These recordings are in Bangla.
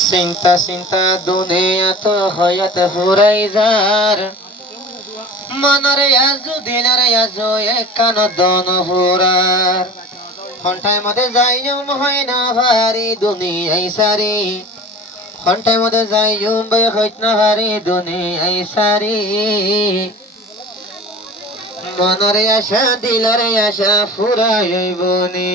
চিন্তা চিন্তা দুনিয়া তো হয়াত ফুরাই যার মনরে আজু দিলরে আজু একান দন ফুরার ঘন্টায় মধ্যে যাইম হয় না ভারি দুনিয়াই সারি ঘন্টায় মধ্যে যাইম বই হইত না ভারি দুনিয়াই সারি মনরে আশা দিলরে আশা ফুরাই বনে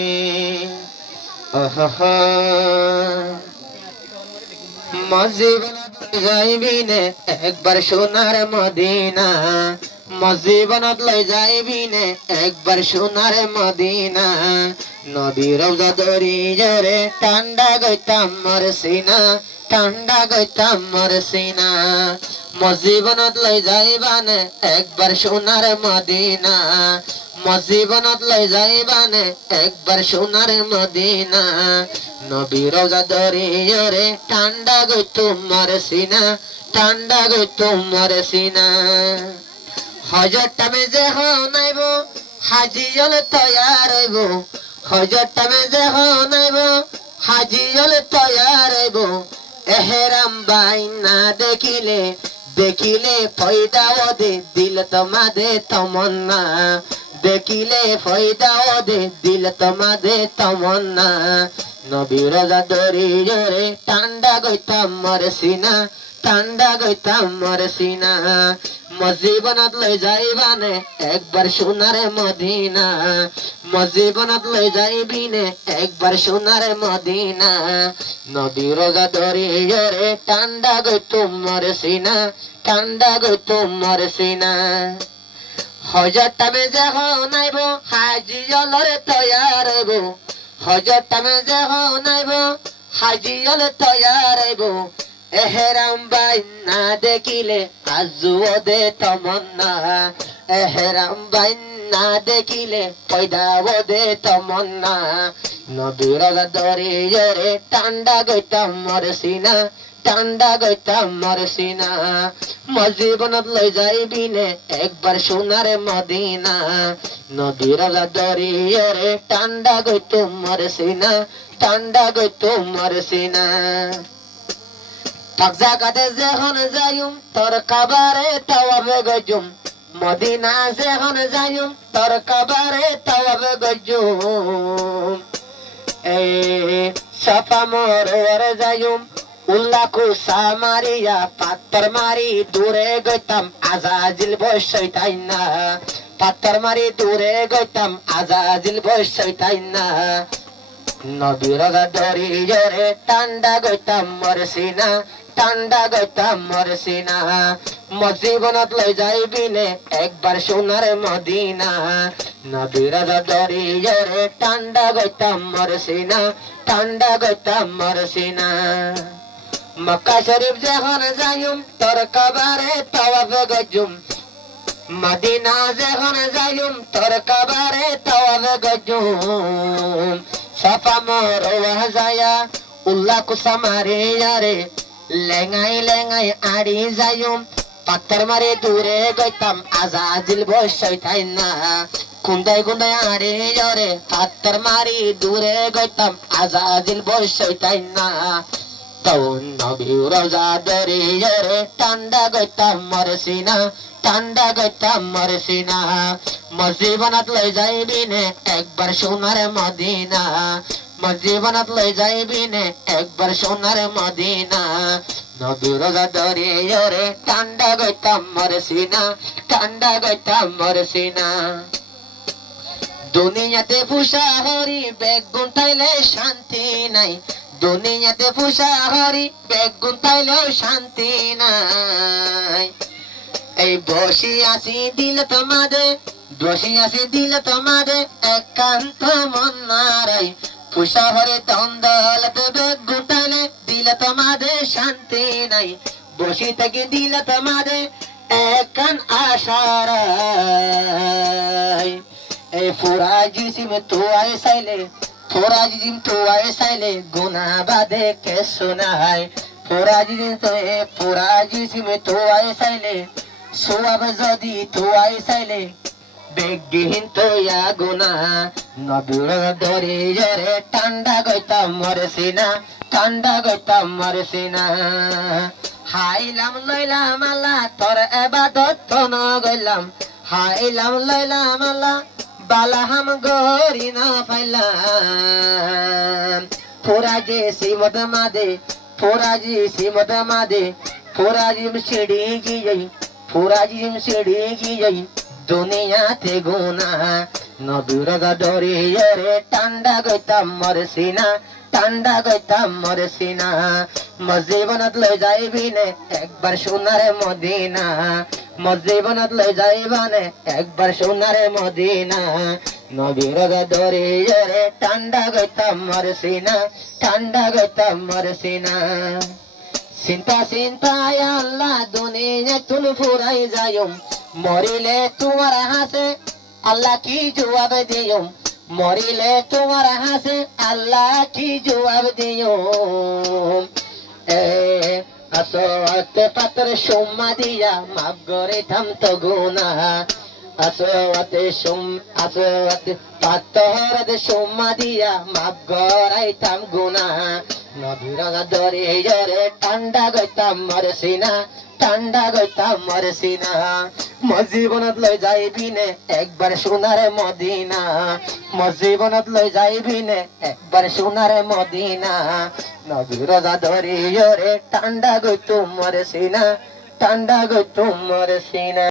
মসজিবনত যাইবিনে একবার সোনার মদিনা মসজিবনত লই যাইবিনে একবার সোনার মদিনা নবী রওজা দরি জরে ঠান্ডা গইতাম মোর সিনা ঠান্ডা গইতাম মোর সিনা মসজিবনত লই যাইবানে একবার সোনার মদিনা মসজিবনত লই যাইবানে একবার সোনার মদিনা নবী রওজা দরিয়রে ঠান্ডা গই তোমার সিনা ঠান্ডা গই তোমার সিনা হজর টামে যে হনাইব হাজিয়ল তৈয়ার হইব হজর টামে যে হনাইব হাজিয়ল তৈয়ার হইব এহেরাম বাইনা দেখিলে দেখিলে ফয়দা ওদে দিল তোমাদে তমন্না দেখিলে ফয়দা ওদে দিল তোমাদে তমন্না নবী রওজা দরিয়রে ঠান্ডা গইতাম মোর সিনা ঠান্ডা গইতাম মোর সিনা মসজিবনত লই যাইবানে একবার সোনার মদিনা মসজিবনত লই যাইবিনে একবার সোনার মদিনা নবী রওজা দরিয়রে ঠান্ডা গইতাম মোর সিনা ঠান্ডা গইতাম মোর সিনা হজর টামে যে হনাইব হাজিয়লরে তৈয়ার হইব হজর টামে যে হনাইব হাজিয়ল তৈয়ার হইব এহেরাম বাইনা দেখিলে আজু ওদে তমন্না এহেরাম বাইনা দেখিলে পয়দা ওদে তমন্না নবী রওজা দরিয়রে ঠান্ডা গইতাম মোর সিনা ঠান্ডা গইতাম মোর সিনা মসজিবনত লই যাইবিনে একবার সোনার মদিনা নবী রওজা দরিয়রে ঠান্ডা গইতাম মোর সিনা ঠান্ডা গইতাম মোর সিনা পাক জাগাতে যখন যাইম তোর কাবারে তাওয়াবে গজুম মদিনা যখন যাইম তোর কাবারে তাওয়াবে গজুম এ সাফা মরওয়ারে যাইম উল্লাকু সামারিয়া পাত্তর মারি দূরে গইতাম আজাজিল বসইতাই না পাত্তর মারি দূরে গইতাম আজাজিল বসইতাই না নবী রওজা দরিয়রে ঠান্ডা গইতাম মোর সিনা ঠান্ডা গইতাম মোর সিনা মসজিবনত লই যাইবিনে একবার সোনার মদিনা নবী রওজা দরিয়রে ঠান্ডা গইতাম মোর সিনা ঠান্ডা গইতাম মোর সিনা মক্কা শরীফ যখন যাইম তোর কাবারে তাওয়াফে গজুম মদিনা যখন যাইম তোর কাবারে তাওয়াফে গজুম সাফা মরওয়া যায়া উল্লাহ কুসামারে ইয়ারে লেঙ্গাই লেঙ্গাই আড়ি যাইম পাত্তর মারে দূরে গইতাম আজাজিল বসইতাই না কুন্দাই কুন্দাই আড়ি ইয়ারে পাত্তর মারি দূরে গইতাম আজাজিল বসইতাই না নবী রওজা দরিয়রে ঠান্ডা গইতাম মোর সিনা ঠান্ডা গইতাম মোর সিনা মসজিবনত লই যাইবিনে একবার সোনার মদিনা মসজিবনত লই যাইবিনে একবার সোনার মদিনা নবী রওজা দরিয়রে ঠান্ডা গইতাম মোর সিনা ঠান্ডা গইতাম মোর সিনা দুনিয়াতে ফুসা হরি বেগ গুন্থাইলে শান্তি নাই দুনিয়াতে ফুসা হরি বেগ গুন্থাইলেও শান্তি নাই এই বসি আসি দিল তোমাদের বসি আসি দিল তোমাদের একান্ত মন নারাই ফুসা হরে দ্বন্দ্ব বেগ গুন্থাইলে দিল তোমাদের শান্তি নাই বসি থেকে দিল তোমাদের একান আশারাই এই ফুরা জিসিম তো আই সাইলে थोड़ा जिम तो ऐसा ले गुना बादे के सुनाई थोड़ा जिम तो ऐसा ले सुअब जदी तो ऐसा ले বেগহীন তৈয়া গুনা নবীর দরিয়ারে ঠান্ডা গইতাম মরসিনা ঠান্ডা গইতাম মরসিনা হাইলাম লইলাম আল্লাহ তোর এবাদত তন গইলাম হাইলাম লইলাম আল্লাহ বালাহাম গরি না পাইলাম ফোরাজি সিমত মাদে ফোরাজি সিমত মাদে ফোরাজিম সিঁড়ি গিয়ে ফোরাজিম সিঁড়ি গিয়ে দুনিয়াতে গুনা নবীর দরিয়ারে ঠান্ডা গইতাম মরসিনা ঠান্ডা গইতাম মরসিনা মসজিবনত লই যাইবিনে একবার সোনারে মদিনা মসজিবনত লই যাইবানে একবার সোনারে মদিনা নবীর দরিয়ারে ঠান্ডা গইতাম মরসিনা ঠান্ডা গইতাম মরসিনা চিন্তা চিন্তায় আল্লাহ দুনিয়া তুল ফুরাই যায়ম মরিলে তোমার হাসে আল্লাহ কি জবাব দিও মরিলে তোমার হাসে আল্লাহ কি জবাব দিও আসতে পাতর সোম্মা দিয়া মাফ করে থাম তো গুনা আসতে পাতর সোম্মা দিয়া মাফ করাই থাম গুনা নবীর দরিয়ারে ঠান্ডা গইতাম মরসিনা ঠান্ডা গইতাম মরসিনা মসজিবনত লই যাইবিনে একবার সোনারে মদিনা মসজিবনত লই যাইবিনে একবার সোনারে মদিনা নবীর দরিয়ারে ঠান্ডা গইতুম মরসিনা ঠান্ডা গইতুম মরসিনা।